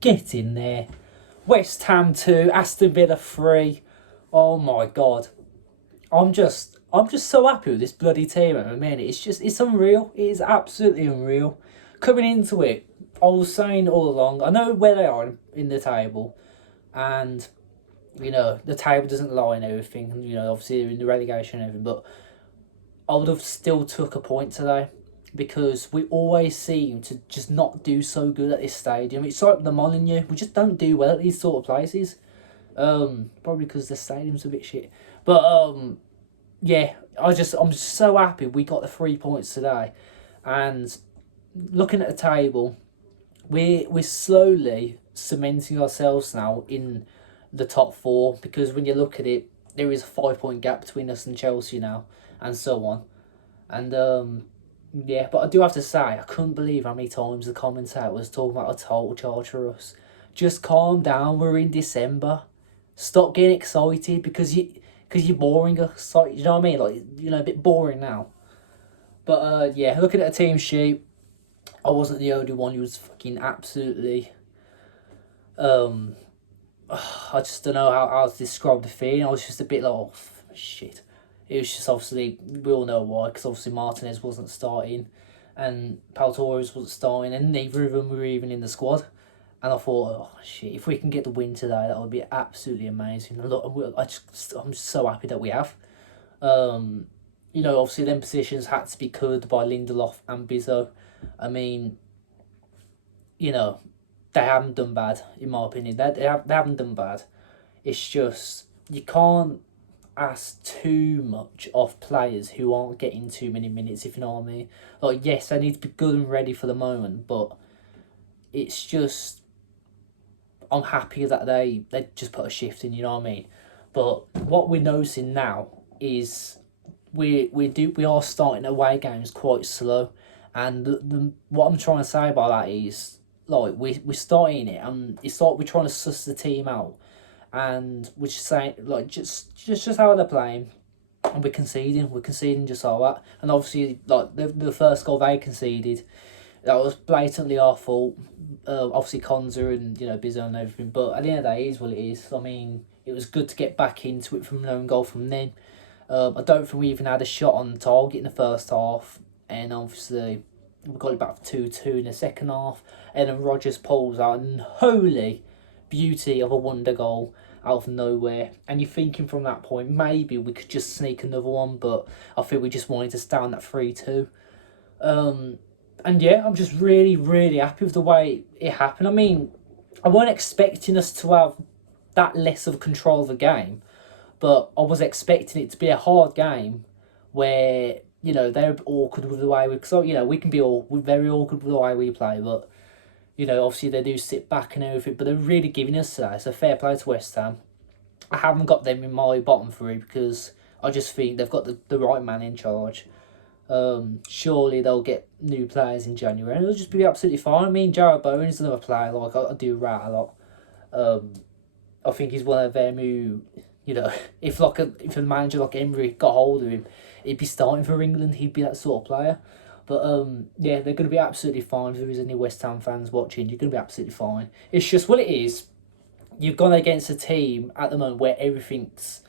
Get in there. West Ham 2, Aston Villa 3. Oh my god. I'm just so happy with this bloody team at the minute. It's unreal. It is absolutely unreal. Coming into it, I was saying all along, I know where they are in the table, and the table doesn't lie and everything. Obviously they're in the relegation and everything, but I would have still took a point today because we always seem to just not do so good at this stadium. It's like the Molyneux. We just don't do well at these sort of places. Probably because the stadium's a bit shit. But yeah, I'm just so happy we got the 3 points today, and looking at the table, we're slowly cementing ourselves now in the top four because when you look at it, there is a 5 point gap between us and Chelsea now, and so on. And yeah, but I do have to say I couldn't believe how many times the commentator was talking about a total charge for us. Just calm down. We're in December. Stop getting excited because you're boring us. Like, you know what I mean? Like, a bit boring now. But yeah, looking at the team sheet, I wasn't the only one who was fucking absolutely. I just don't know how to describe the feeling. I was just a bit like, oh shit. It was just obviously we all know why, because obviously Martinez wasn't starting, and Pau Torres wasn't starting, and neither of them were even in the squad. And I thought, oh shit, if we can get the win today, that would be absolutely amazing. And look, I'm just so happy that we have. Obviously, them positions had to be covered by Lindelof and Bizzo. I mean, they haven't done bad, in my opinion. They haven't done bad. It's just, you can't ask too much of players who aren't getting too many minutes, if you know what I mean. Like, yes, they need to be good and ready for the moment, but it's just, I'm happy that they just put a shift in, you know what I mean? But what we're noticing now is we are starting away games quite slow, and what I'm trying to say by that is, like, we're starting it, and it's like we're trying to suss the team out, and we're just saying, like, just how they're playing, and we're conceding just like that. And obviously, like, the first goal they conceded, that was blatantly our fault. Obviously Konza and Bizzo and everything, but at the end of the day, it is what it is. I mean, it was good to get back into it from an own goal from them. I don't think we even had a shot on target in the first half, and obviously we got it back for 2-2 in the second half, and then Rodgers pulls out an holy beauty of a wonder goal out of nowhere, and you're thinking from that point maybe we could just sneak another one, but I think we just wanted to stay on that 3-2. And yeah, I'm just really, really happy with the way it happened. I mean, I wasn't expecting us to have that less of control of the game, but I was expecting it to be a hard game where, they're awkward with the way we... So, we can be all we're very awkward with the way we play, but, obviously they do sit back and everything, but they're really giving us that. So fair play to West Ham. I haven't got them in my bottom three because I just think they've got the right man in charge. Surely they'll get new players in January and it'll just be absolutely fine. I mean, Jarrod Bowen is another player like I do rate a lot. I think he's one of them who, if a manager like Emery got hold of him, he'd be starting for England. He'd be that sort of player. But yeah, they're going to be absolutely fine. If there is any West Ham fans watching, you're going to be absolutely fine. It's just what it is. You've gone against a team at the moment where everything's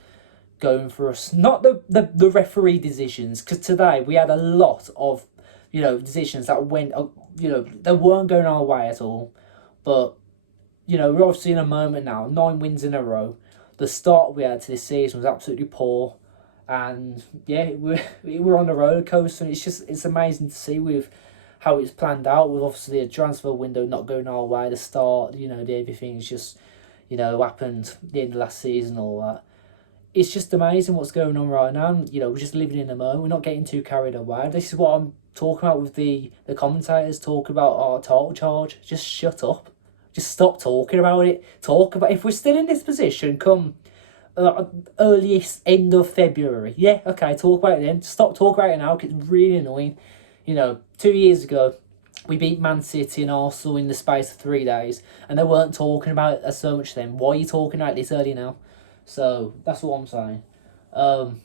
going for us. Not the referee decisions, because today we had a lot of, decisions that went, they weren't going our way at all. But, we're obviously in a moment now, 9 wins in a row. The start we had to this season was absolutely poor. And yeah, we're on the roller coaster, and it's amazing to see with how it's planned out, with obviously a transfer window not going our way, the start, everything's just, happened the end of last season, all that. It's just amazing what's going on right now. We're just living in the moment. We're not getting too carried away. This is what I'm talking about with the commentators talking about our title charge. Just shut up. Just stop talking about it. Talk about, if we're still in this position come earliest end of February. Yeah, okay, talk about it then. Stop talking about it now because it's really annoying. 2 years ago, we beat Man City and Arsenal in the space of 3 days, and they weren't talking about it so much then. Why are you talking about it this early now? So that's what I'm saying.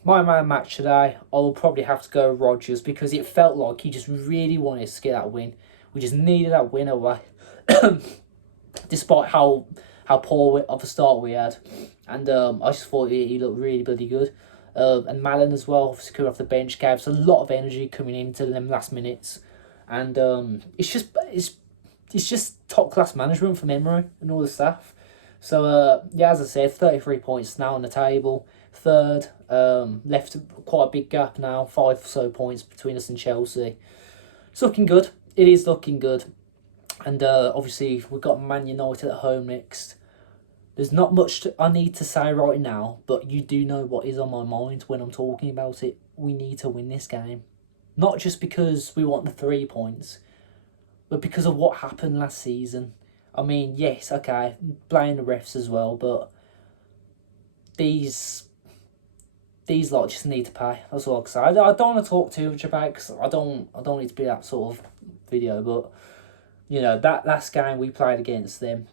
My man match today, I'll probably have to go Rodgers because it felt like he just really wanted to get that win. We just needed that win away. Didn't despite how poor of a start we had. And I just thought he looked really bloody good. And Malin as well, obviously coming off the bench, gave us a lot of energy coming into them last minutes. And it's just top class management from Emery and all the staff. So yeah, as I said, 33 points now on the table. Third, left quite a big gap now, 5 or so points between us and Chelsea. It's looking good. It is looking good. And obviously we've got Man United at home next. There's not much I need to say right now, but you do know what is on my mind when I'm talking about it. We need to win this game. Not just because we want the 3 points, but because of what happened last season. I mean, yes, okay, blame the refs as well, but these lot just need to pay. That's all I can say. I don't want to talk too much about it because I don't need to be that sort of video, but you know, that last game we played against them,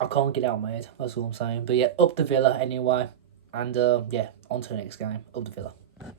I can't get out of my head. That's all I'm saying. But yeah, up the Villa anyway. And yeah, on to the next game. Up the Villa.